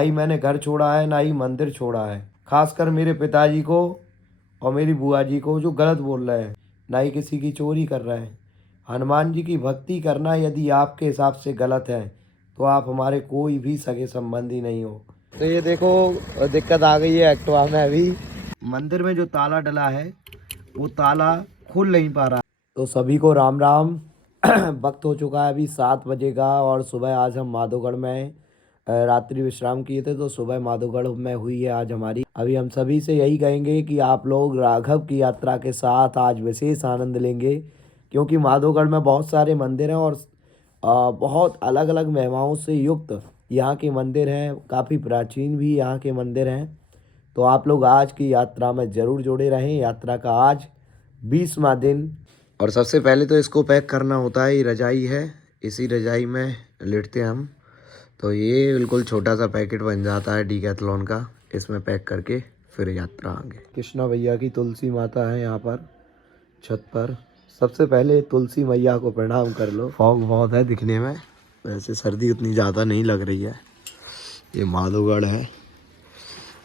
ही मैंने घर छोड़ा है ना ही मंदिर छोड़ा है। खासकर मेरे पिताजी को और मेरी बुआ जी को जो गलत बोल रहे हैं, ना ही किसी की चोरी कर रहे हैं। हनुमान जी की भक्ति करना यदि आपके हिसाब से गलत है तो आप हमारे कोई भी सगे संबंधी नहीं हो। तो ये देखो दिक्कत आ गई है एक्टिवा में। अभी मंदिर में जो ताला डला है वो ताला खुल नहीं पा रहा। तो सभी को राम राम। वक्त हो चुका है अभी 7 बजे का और सुबह आज हम माधोगढ़ में रात्रि विश्राम किए थे। तो सुबह माधोगढ़ में हुई है आज हमारी। अभी हम सभी से यही कहेंगे कि आप लोग राघव की यात्रा के साथ आज विशेष आनंद लेंगे, क्योंकि माधोगढ़ में बहुत सारे मंदिर हैं और बहुत अलग अलग महिमाओं से युक्त यहाँ के मंदिर हैं। काफ़ी प्राचीन भी यहाँ के मंदिर हैं। तो आप लोग आज की यात्रा में ज़रूर जुड़े रहें। यात्रा का आज 20वां दिन। और सबसे पहले तो इसको पैक करना होता है। ये रजाई है, इसी रजाई में लेटते हैं हम। तो ये बिल्कुल छोटा सा पैकेट बन जाता है डीकैथलॉन का। इसमें पैक करके फिर यात्रा आगे। कृष्णा भैया की तुलसी माता है यहाँ पर छत पर। सबसे पहले तुलसी मैया को प्रणाम कर लो। फॉग बहुत है दिखने में, वैसे सर्दी उतनी ज़्यादा नहीं लग रही है। ये माधोगढ़ है।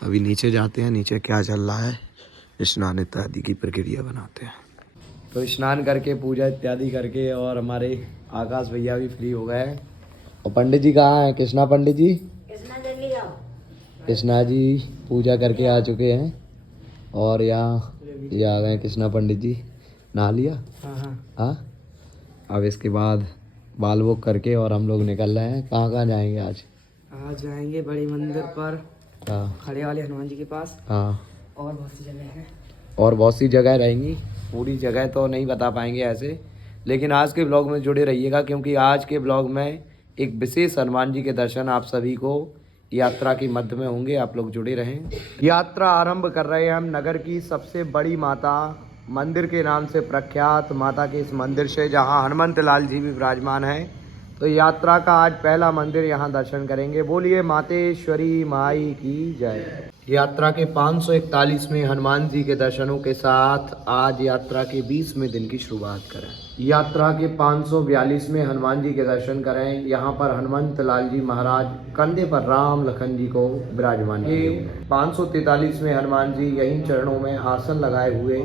अभी नीचे जाते हैं, नीचे क्या चल रहा है, स्नान इत्यादि की प्रक्रिया बनाते हैं। तो स्नान करके पूजा इत्यादि करके और हमारे आकाश भैया भी फ्री हो गए। और पंडित जी कहाँ हैं? कृष्णा पंडित जी, कृष्णा जी पूजा करके आ चुके हैं। और यहाँ ये आ गए कृष्णा पंडित जी। नहा लिया? हाँ। अब इसके बाद बाल वोक करके और हम लोग निकल रहे हैं। कहाँ कहाँ जाएंगे आज? आज जाएंगे बड़ी मंदिर पर, हाँ, खड़े वाले हनुमान जी के पास। हाँ, और बहुत सी जगह है। और बहुत सी जगह रहेंगी। पूरी जगह तो नहीं बता पाएंगे ऐसे, लेकिन आज के ब्लॉग में जुड़े रहिएगा, क्योंकि आज के ब्लॉग में एक विशेष हनुमान जी के दर्शन आप सभी को यात्रा के मध्य में होंगे। आप लोग जुड़े रहें। यात्रा आरंभ कर रहे हैं हम नगर की सबसे बड़ी माता मंदिर के नाम से प्रख्यात माता के इस मंदिर से, जहां हनुमंत लाल जी भी विराजमान हैं। तो यात्रा का आज पहला मंदिर यहां दर्शन करेंगे। बोलिए मातेश्वरी माई की जय। यात्रा के 541वें हनुमान जी के दर्शनों के साथ आज यात्रा के 20वें दिन की शुरुआत करें। यात्रा के 542वें हनुमान जी के दर्शन करें। यहाँ पर हनुमंत लाल जी महाराज कंधे पर राम लखन जी को विराजमान किए। 543वें हनुमान जी यहीं चरणों में आसन लगाए हुए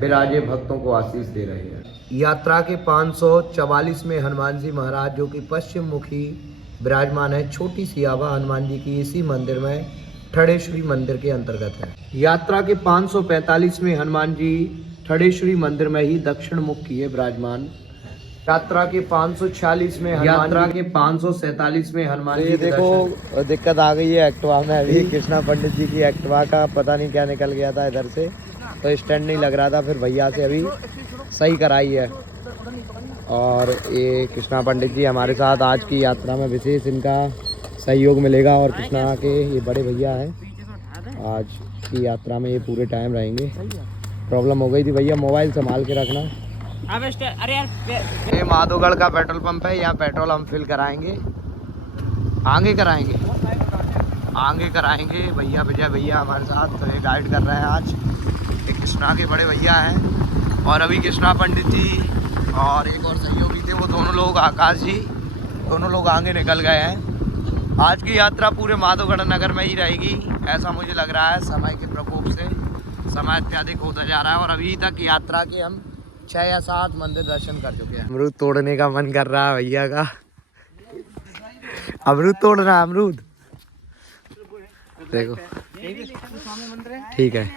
विराजे भक्तों को आशीष दे रहे हैं। यात्रा के 544वें हनुमान जी महाराज जो कि पश्चिम मुखी विराजमान है। छोटी सी आभा हनुमान जी की इसी मंदिर में ठड़ेश्वरी मंदिर के अंतर्गत है। यात्रा के 545वें हनुमान जी ठड़ेश्वरी मंदिर में ही दक्षिण मुख किए विराजमान। यात्रा के 546वें यात्रा के 547वें हनुमान जी। देखो दिक्कत आ गई है एक्टिवा में। अभी कृष्णा पंडित जी की एक्टिवा का पता नहीं क्या निकल गया था इधर से, तो स्टैंड नहीं लग रहा था। फिर भैया से अभी सही कराई है। और ये कृष्णा पंडित जी हमारे साथ आज की यात्रा में विशेष इनका सहयोग मिलेगा। और कृष्णा के ये बड़े भैया हैं। आज की यात्रा में ये पूरे टाइम रहेंगे। प्रॉब्लम हो गई थी भैया, मोबाइल संभाल के रखना। अरे यार, ये माधोगढ़ का पेट्रोल पंप है। यहाँ पेट्रोल हम फिल कराएंगे। आगे कराएंगे भैया विजय भैया हमारे साथ। तो ये गाइड कर रहे हैं आज। ये कृष्णा के बड़े भैया हैं। और अभी कृष्णा पंडित जी और एक और सहयोगी थे, वो दोनों लोग आकाश जी, दोनों लोग आगे निकल गए हैं। आज की यात्रा पूरे माधोगढ़ नगर में ही रहेगी, ऐसा मुझे लग रहा है। समय के प्रकोप से समय अत्यधिक होता जा रहा है और अभी तक यात्रा के हम 6 या 7 मंदिर दर्शन कर चुके हैं। अमरूद तोड़ने का मन कर रहा है भैया का। अमरूद तोड़ रहा है, अमरूद देखो। ठीक है।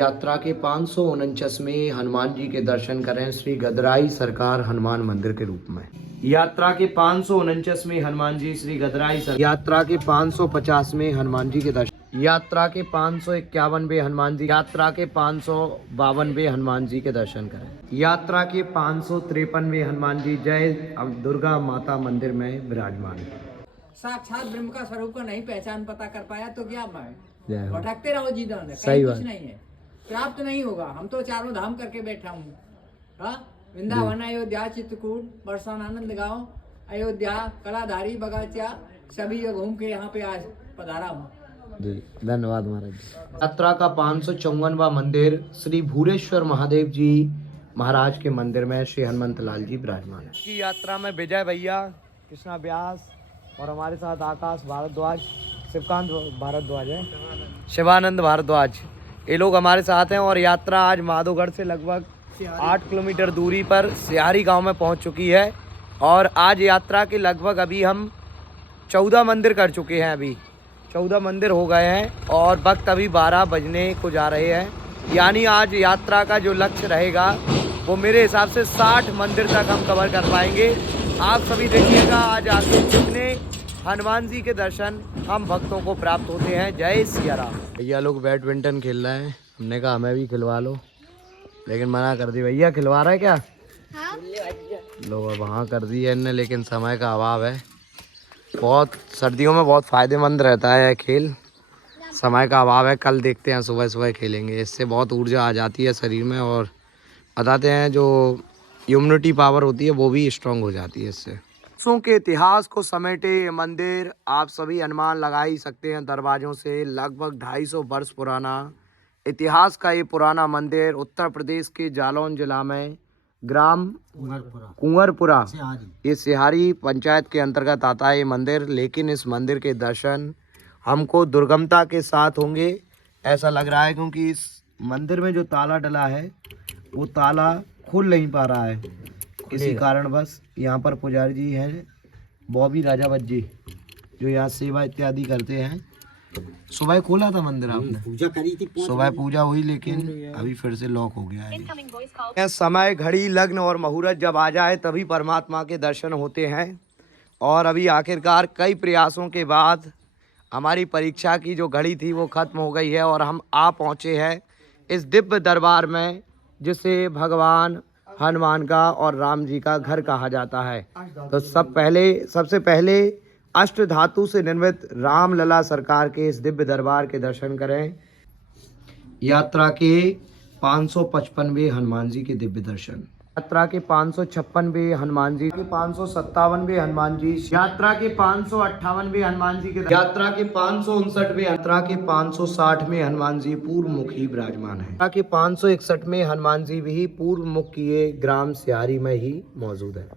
यात्रा के 549वें हनुमान जी के दर्शन करें श्री गदराई सरकार हनुमान मंदिर के रूप में। यात्रा के 549वें हनुमान जी श्री गदराई सरकार। यात्रा के 550वें हनुमान जी के दर्शन। यात्रा के 551वें हनुमान जी। यात्रा के 552वें हनुमान जी के दर्शन करें। यात्रा के 553वें हनुमान जी जय दुर्गा माता मंदिर में विराजमान है। साक्षात ब्रह्म का स्वरूप को नहीं पहचान पता कर पाया तो क्या पाए? जय हो। भटकते रहो जीवन में, सही कहीं बात। कुछ नहीं है, प्राप्त नहीं होगा। हम तो चारों धाम करके बैठा हूँ। हाँ, वृंदावन, अयोध्या, चित्रकूट, बरसान, आनंद गाँव, अयोध्या, कलाधारी, बगाचिया, सभी जगह घूम के यहाँ पे आज पधारा हूँ। जी धन्यवाद महाराज। यात्रा का 554वां मंदिर श्री भूरेश्वर महादेव जी महाराज के मंदिर में श्री हनुमंत लाल जी विराजमान है। की यात्रा में विजय भैया, कृष्णा व्यास और हमारे साथ आकाश भारद्वाज शिवकांत भारद्वाज है, शिवानंद भारद्वाज, ये लोग हमारे साथ हैं। और यात्रा आज माधोगढ़ से लगभग 8 किलोमीटर दूरी पर सियारी गांव में पहुंच चुकी है। और आज यात्रा के लगभग अभी हम 14 मंदिर कर चुके हैं, अभी 14 मंदिर हो गए हैं और वक्त अभी 12 बजने को जा रहे हैं। यानी आज यात्रा का जो लक्ष्य रहेगा वो मेरे हिसाब से 60 मंदिर तक हम कवर कर पाएंगे। आप सभी देखिएगा आज आके कितने हनुमान जी के दर्शन हम भक्तों को प्राप्त होते हैं। जय सिया राम। भैया लोग बैडमिंटन खेल रहे हैं, हमने कहा हमें भी खिलवा लो, लेकिन मना कर दी। भैया खिलवा रहा है क्या? हाँ। लो अब हाँ कर दी है इनने, लेकिन समय का अभाव है। बहुत सर्दियों में बहुत फ़ायदेमंद रहता है खेल, समय का अभाव है। कल देखते हैं, सुबह सुबह खेलेंगे, इससे बहुत ऊर्जा आ जाती है शरीर में और बताते हैं जो इम्यूनिटी पावर होती है वो भी स्ट्रांग हो जाती है इससे। वर्षों के इतिहास को समेटे ये मंदिर आप सभी अनुमान लगा ही सकते हैं दरवाज़ों से। लगभग 250 वर्ष पुराना इतिहास का ये पुराना मंदिर उत्तर प्रदेश के जालौन जिला में ग्राम कुंवरपुरा, ये सिहारी पंचायत के अंतर्गत आता है ये मंदिर। लेकिन इस मंदिर के दर्शन हमको दुर्गमता के साथ होंगे ऐसा लग रहा है, क्योंकि इस मंदिर में जो ताला डला है वो ताला खुल नहीं पा रहा है किसी कारणवश। यहाँ पर पुजारी जी हैं बॉबी राजावत जी, जो यहाँ सेवा इत्यादि करते हैं। सुबह खोला था मंदिर आपने? पूजा करी थी, सुबह पूजा हुई, लेकिन अभी फिर से लॉक हो गया है। समय, घड़ी, लग्न और मुहूर्त जब आ जाए तभी परमात्मा के दर्शन होते हैं। और अभी आखिरकार कई प्रयासों के बाद हमारी परीक्षा की जो घड़ी थी वो खत्म हो गई है और हम आ पहुँचे हैं इस दिव्य दरबार में, जिसे भगवान हनुमान का और राम जी का घर कहा जाता है। तो सबसे पहले अष्ट धातु से निर्मित रामलला सरकार के इस दिव्य दरबार के दर्शन करें। यात्रा के 555वें हनुमान जी के दिव्य दर्शन, यात्रा के 556वें हनुमान जी के 557वें हनुमान जी, यात्रा के 558वें हनुमान जी के, यात्रा के 559वें, यात्रा के 560वें हनुमान जी पूर्व मुखी विराजमान है। यात्रा के 561वें हनुमान जी भी पूर्व मुख किए ग्राम सियारी में ही मौजूद है।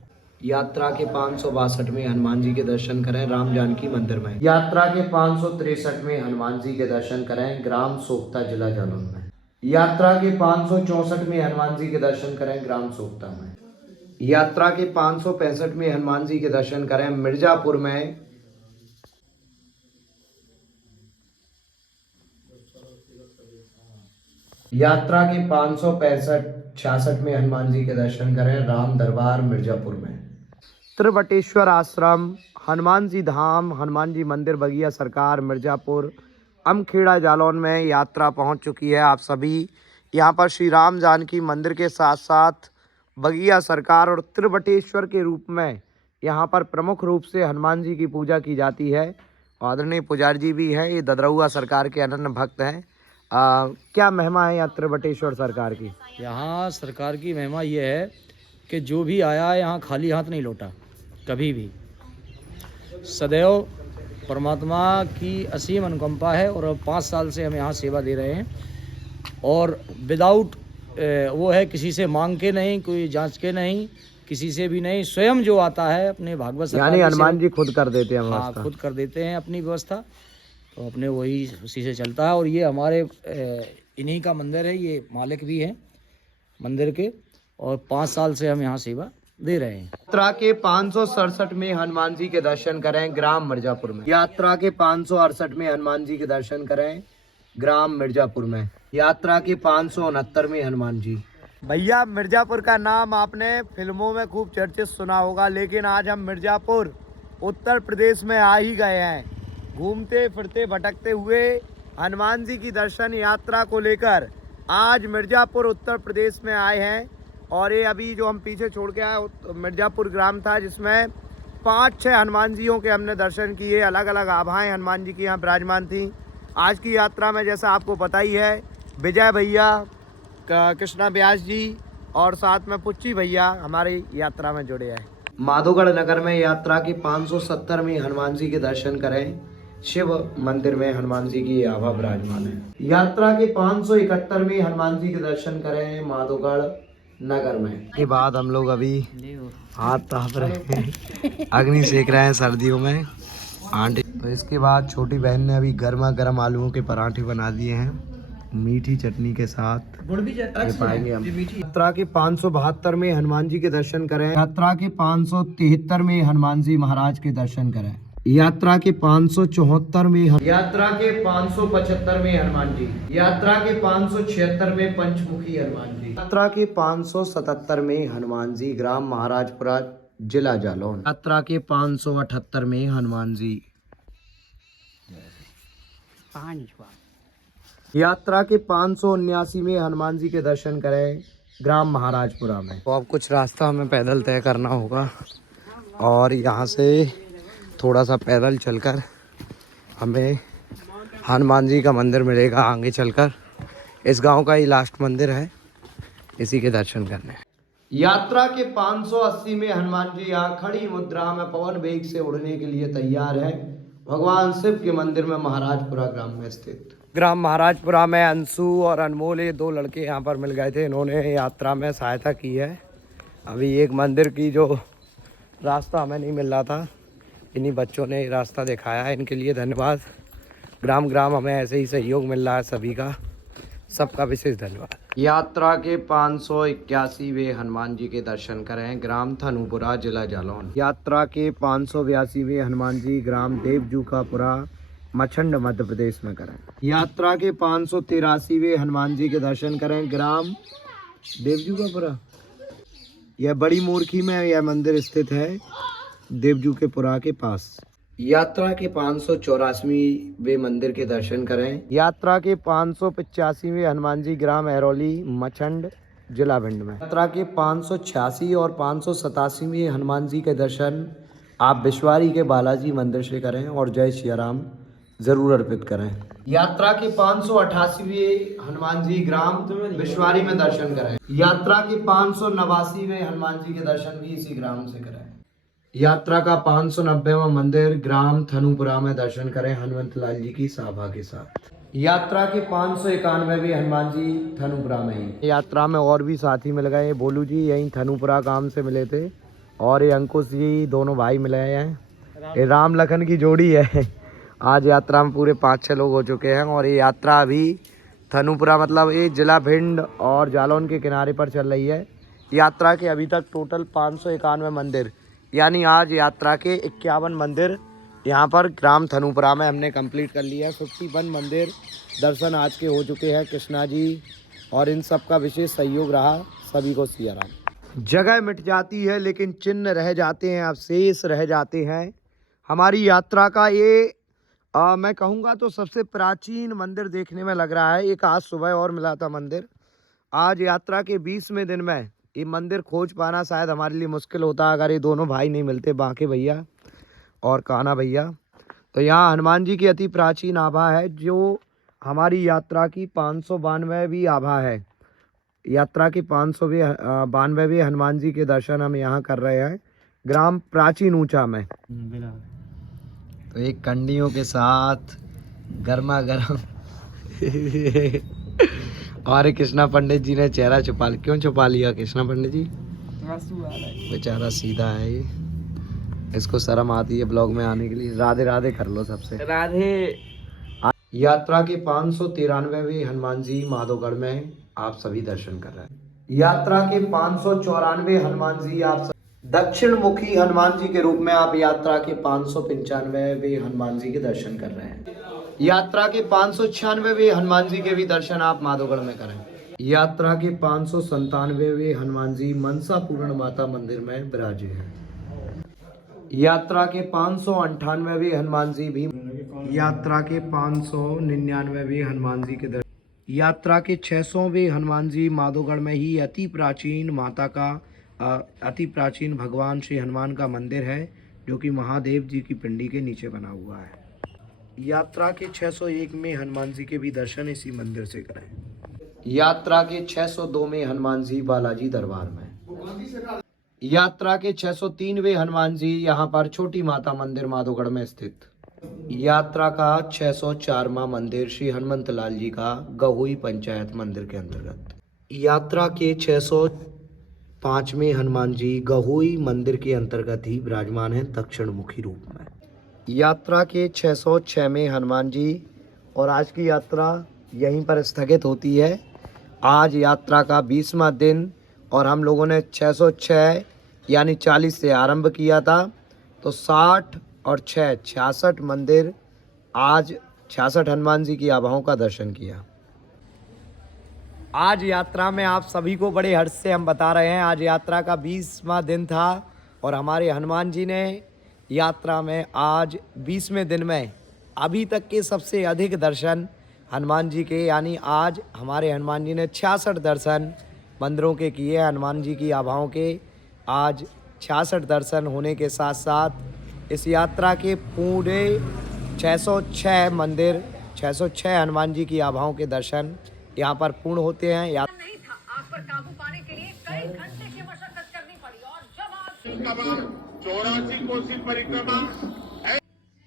यात्रा के 562वें हनुमान जी के दर्शन करें राम जानकी मंदिर में। यात्रा के 563वें हनुमान जी के दर्शन करें ग्राम सोखता जिला जालौन में। यात्रा के 564वें हनुमान जी के दर्शन करें ग्राम सोखता में। यात्रा के 565वें हनुमान जी के दर्शन करें मिर्जापुर में। यात्रा के 566वें हनुमान जी के दर्शन करें राम दरबार मिर्जापुर में। त्रिवटेश्वर आश्रम, हनुमान जी धाम, हनुमान जी मंदिर बगिया सरकार मिर्जापुर, अमखेड़ा जालौन में यात्रा पहुंच चुकी है। आप सभी यहां पर श्री राम जानकी मंदिर के साथ साथ बगिया सरकार और त्रिवटेश्वर के रूप में यहां पर प्रमुख रूप से हनुमान जी की पूजा की जाती है। आदरणीय पुजारी जी भी हैं, ये ददरौआ सरकार के अनन्य भक्त हैं। क्या महिमा है यहाँ त्रिवटेश्वर सरकार की? यहाँ सरकार की महिमा ये है कि जो भी आया है यहाँ खाली हाथ नहीं लौटा कभी भी। सदैव परमात्मा की असीम अनुकंपा है और 5 साल से हम यहाँ सेवा दे रहे हैं और विदाउट वो है, किसी से मांग के नहीं, कोई जांच के नहीं, किसी से भी नहीं, स्वयं जो आता है अपने भागवत यानी हनुमान जी खुद कर देते हैं। हाँ, खुद कर देते हैं अपनी व्यवस्था, तो अपने वही उसी से चलता है। और ये हमारे इन्हीं का मंदिर है, ये मालिक भी हैं मंदिर के और 5 साल से हम यहाँ सेवा दे रहे हैं। यात्रा के 567वें हनुमान जी के दर्शन करें ग्राम मिर्जापुर में। यात्रा के 568वें हनुमान जी के दर्शन करें ग्राम मिर्जापुर में। यात्रा के 569वें हनुमान जी। भैया मिर्जापुर का नाम आपने फिल्मों में खूब चर्चित सुना होगा, लेकिन आज हम मिर्जापुर उत्तर प्रदेश में आ ही गए हैं। घूमते फिरते भटकते हुए हनुमान जी की दर्शन यात्रा को लेकर आज मिर्जापुर उत्तर प्रदेश में आए हैं। और ये अभी जो हम पीछे छोड़ के आए मिर्जापुर ग्राम था, जिसमें 5-6 हनुमान जियों के हमने दर्शन किए। अलग अलग आभाएं हनुमान जी की यहाँ विराजमान थी। आज की यात्रा में जैसा आपको पता ही है, विजय भैया, कृष्णा व्यास जी और साथ में पुच्ची भैया हमारी यात्रा में जुड़े हैं। माधोगढ़ नगर में यात्रा के 570वें हनुमान जी के दर्शन करें। शिव मंदिर में हनुमान जी की आभा विराजमान है। यात्रा के 571वें हनुमान जी के दर्शन करें माधोगढ़ नगर में। के बाद हम लोग अभी हाथ ताप रहे हैं, अग्नि सेक रहे हैं सर्दियों में। आंटी तो तो इसके बाद छोटी बहन ने अभी गर्मा गर्म आलूओं के पराठे बना दिए हैं मीठी चटनी के साथ। ये पाएंगे हम। यात्रा के 572 में हनुमान जी के दर्शन करें। यात्रा के 573 में हनुमान जी महाराज के दर्शन करें। यात्रा के 574 में यात्रा के 575 में हनुमान जी। यात्रा के 576 में पंचमुखी हनुमान जी। यात्रा के 577 में हनुमान जी ग्राम महाराजपुरा जिला जालौन। यात्रा के 578 में हनुमान जी। यात्रा के 579 में हनुमान जी के दर्शन करें ग्राम महाराजपुरा में। तो अब कुछ रास्ता हमें पैदल तय करना होगा और यहाँ से थोड़ा सा पैदल चलकर हमें हनुमान जी का मंदिर मिलेगा आगे चलकर। इस गांव का ही लास्ट मंदिर है, इसी के दर्शन करने। यात्रा के 580 में हनुमान जी यहाँ खड़ी मुद्रा में पवन वेग से उड़ने के लिए तैयार है। भगवान शिव के मंदिर में महाराजपुरा ग्राम में स्थित। ग्राम महाराजपुरा में अंशु और अनमोल ये 2 लड़के यहाँ पर मिल गए थे। इन्होंने यात्रा में सहायता की है। अभी एक मंदिर की जो रास्ता हमें नहीं मिल रहा था, इन्हीं बच्चों ने रास्ता दिखाया है। इनके लिए धन्यवाद। ग्राम ग्राम हमें ऐसे ही सहयोग मिल रहा है सभी का, सबका विशेष धन्यवाद। यात्रा के 581वें हनुमान जी के दर्शन करें ग्राम थनुपुरा जिला जालौन। यात्रा के 582वें हनुमान जी ग्राम देवजूकापुरा मछंड मध्य प्रदेश में करें। यात्रा के 583वें हनुमान जी के दर्शन करें ग्राम देवजूकापुरा, यह बड़ी मोरखी में यह मंदिर स्थित है, देवजू के पुरा के पास। यात्रा के 584वें मंदिर के दर्शन करें। यात्रा के 585वें हनुमान जी ग्राम एरोली मछंड जिला भिंड में। यात्रा के 586 और 587वें हनुमान जी के दर्शन आप बिश्वारी के बालाजी मंदिर से करें और जय श्री राम जरूर अर्पित करें। यात्रा के 588वें हनुमान जी ग्राम बिश्वारी में दर्शन करें। यात्रा के 589वें हनुमान जी के दर्शन भी इसी ग्राम से करें। यात्रा का 590वां मंदिर ग्राम थनुपुरा में दर्शन करें हनुमंत लाल जी की सभा के साथ। यात्रा के 591वें हनुमान जी थनुपुरा में ही। यात्रा में और भी साथी मिल गए। बोलू जी यहीं थनुपुरा गांव से मिले थे और ये अंकुश जी दोनों भाई मिले हैं। ये राम लखन की जोड़ी है। आज यात्रा में पूरे 5-6 लोग हो चुके हैं और ये यात्रा अभी थनुपुरा मतलब ये जिला भिंड और जालौन के किनारे पर चल रही है। यात्रा के अभी तक टोटल 591 मंदिर यानी आज यात्रा के 51 मंदिर यहाँ पर ग्राम थनुपुरा में हमने कंप्लीट कर लिया है। 51 मंदिर दर्शन आज के हो चुके हैं कृष्णा जी और इन सब का विशेष सहयोग रहा। सभी को सिया राम। जगह मिट जाती है लेकिन चिन्ह रह जाते हैं, अवशेष रह जाते हैं। हमारी यात्रा का ये मैं कहूँगा तो सबसे प्राचीन मंदिर देखने में लग रहा है। एक आज सुबह और मिला था मंदिर। आज यात्रा के 20वें दिन में ये मंदिर खोज पाना शायद हमारे लिए मुश्किल होता अगर ये दोनों भाई नहीं मिलते, बांके भैया और काना भैया। तो यहाँ हनुमान जी की अति प्राचीन आभा है जो हमारी यात्रा की 592वीं आभा है। यात्रा की 592वें हनुमान जी के दर्शन हम यहाँ कर रहे हैं ग्राम प्राचीन ऊंचा में। तो एक कंडियों के साथ गर्मा गर्म और कृष्णा पंडित जी ने चेहरा छुपा लिया। क्यों छुपा लिया कृष्णा पंडित जी? बेचारा सीधा है ये, इसको शर्म आती है ब्लॉग में आने के लिए। राधे राधे कर लो सबसे। राधे। यात्रा के 593वें हनुमान जी माधोगढ़ में आप सभी दर्शन कर रहे हैं। यात्रा के 594 हनुमान जी आप दक्षिण मुखी हनुमान जी के रूप में आप यात्रा के 595वें हनुमान जी के दर्शन कर रहे हैं। यात्रा के 596वें हनुमान जी के भी दर्शन आप माधोगढ़ में करें। यात्रा के 597वें हनुमान जी मनसा पूर्ण माता मंदिर में विराजे हैं। यात्रा के 598वें हनुमान जी भी। यात्रा के 599वें हनुमान जी के दर्शन। यात्रा के 600वें हनुमान जी माधोगढ़ में ही अति प्राचीन माता का अति प्राचीन भगवान श्री हनुमान का मंदिर है जो कि महादेव जी की पिंडी के नीचे बना हुआ है। यात्रा के 601 में हनुमान जी के भी दर्शन इसी मंदिर से करें। यात्रा के 602 में हनुमान जी बालाजी दरबार में। यात्रा के 603वें हनुमान जी यहाँ पर छोटी माता मंदिर माधोगढ़ में स्थित। यात्रा का 604वां मंदिर श्री हनुमंत लाल जी का गहुई पंचायत मंदिर के अंतर्गत। यात्रा के 605वें हनुमान जी गहुई मंदिर के अंतर्गत ही विराजमान है दक्षिण मुखी रूप में। यात्रा के 606 में हनुमान जी, और आज की यात्रा यहीं पर स्थगित होती है। आज यात्रा का 20वां दिन और हम लोगों ने 606 यानी 40 से आरंभ किया था, तो 60 और 6 66 मंदिर, आज 66 हनुमान जी की आभाओं का दर्शन किया। आज यात्रा में आप सभी को बड़े हर्ष से हम बता रहे हैं, आज यात्रा का 20वां दिन था और हमारे हनुमान जी ने यात्रा में आज 20वें दिन में अभी तक के सबसे अधिक दर्शन हनुमान जी के, यानी आज हमारे हनुमान जी ने 66 दर्शन मंदिरों के किए। हनुमान जी की आभाओं के आज 66 दर्शन होने के साथ साथ इस यात्रा के पूरे 606 मंदिर, 606 हनुमान जी की आभाओं के दर्शन यहाँ पर पूर्ण होते हैं। नहीं था, आग पर काबू पाने के लिए कई घंटे की मशक्कत करनी पड़ी और जब आज 84 कोसी परिक्रमा।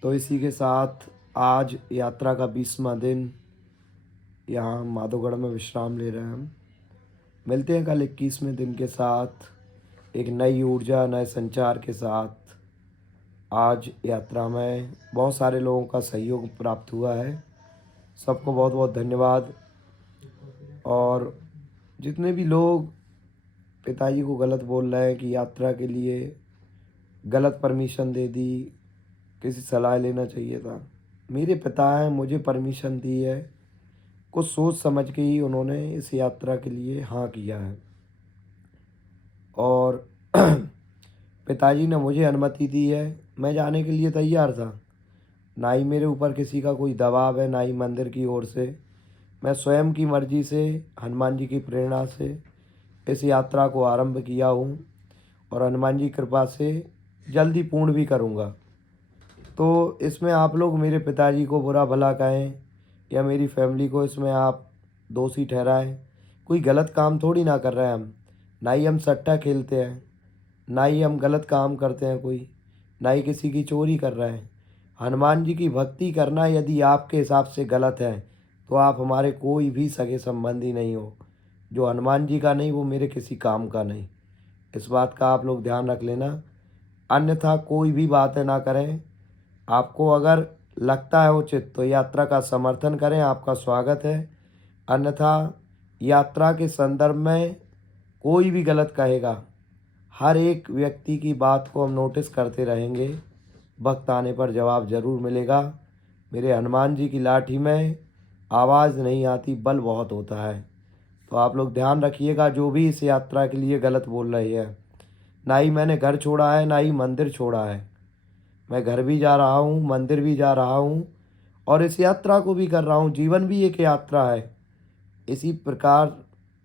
तो इसी के साथ आज यात्रा का 20वां दिन, यहाँ माधोगढ़ में विश्राम ले रहे हैं हम। मिलते हैं कल 21वें दिन के साथ, एक नई ऊर्जा, नए संचार के साथ। आज यात्रा में बहुत सारे लोगों का सहयोग प्राप्त हुआ है, सबको बहुत बहुत धन्यवाद। और जितने भी लोग पिताजी को गलत बोल रहे हैं कि यात्रा के लिए गलत परमिशन दे दी, किसी सलाह लेना चाहिए था, मेरे पिता हैं, मुझे परमिशन दी है, कुछ सोच समझ के ही उन्होंने इस यात्रा के लिए हाँ किया है। और पिताजी ने मुझे अनुमति दी है, मैं जाने के लिए तैयार था। ना ही मेरे ऊपर किसी का कोई दबाव है, ना ही मंदिर की ओर से। मैं स्वयं की मर्जी से, हनुमान जी की प्रेरणा से इस यात्रा को आरंभ किया हूँ और हनुमान जी कृपा से जल्दी पूर्ण भी करूँगा। तो इसमें आप लोग मेरे पिताजी को बुरा भला कहें या मेरी फैमिली को इसमें आप दोषी ठहराएं, कोई गलत काम थोड़ी ना कर रहे हैं हम। ना ही हम सट्टा खेलते हैं, ना ही हम गलत काम करते हैं कोई, ना ही किसी की चोरी कर रहे हैं। हनुमान जी की भक्ति करना यदि आपके हिसाब से गलत है तो आप हमारे कोई भी सगे संबंधी नहीं हो। जो हनुमान जी का नहीं वो मेरे किसी काम का नहीं, इस बात का आप लोग ध्यान रख लेना। अन्यथा कोई भी बातें ना करें। आपको अगर लगता है उचित तो यात्रा का समर्थन करें, आपका स्वागत है। अन्यथा यात्रा के संदर्भ में कोई भी गलत कहेगा, हर एक व्यक्ति की बात को हम नोटिस करते रहेंगे। वक्त आने पर जवाब ज़रूर मिलेगा। मेरे हनुमान जी की लाठी में आवाज़ नहीं आती, बल बहुत होता है। तो आप लोग ध्यान रखिएगा, जो भी इस यात्रा के लिए गलत बोल रहे हैं। ना ही मैंने घर छोड़ा है, ना ही मंदिर छोड़ा है। मैं घर भी जा रहा हूँ, मंदिर भी जा रहा हूँ और इस यात्रा को भी कर रहा हूँ। जीवन भी एक यात्रा है। इसी प्रकार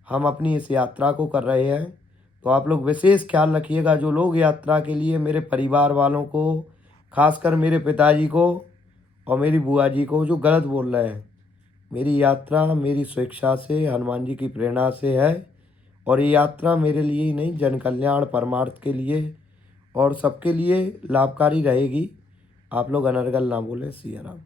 हम अपनी इस यात्रा को कर रहे हैं। तो आप लोग विशेष ख्याल रखिएगा, जो लोग यात्रा के लिए, मेरे परिवार वालों को, खासकर मेरे पिताजी को और मेरी बुआ जी को जो गलत बोल रहे हैं। मेरी यात्रा मेरी स्वेच्छा से, हनुमान जी की प्रेरणा से है और ये यात्रा मेरे लिए ही नहीं, जन कल्याण परमार्थ के लिए और सबके लिए लाभकारी रहेगी। आप लोग अनर्गल ना बोले। सिया राम।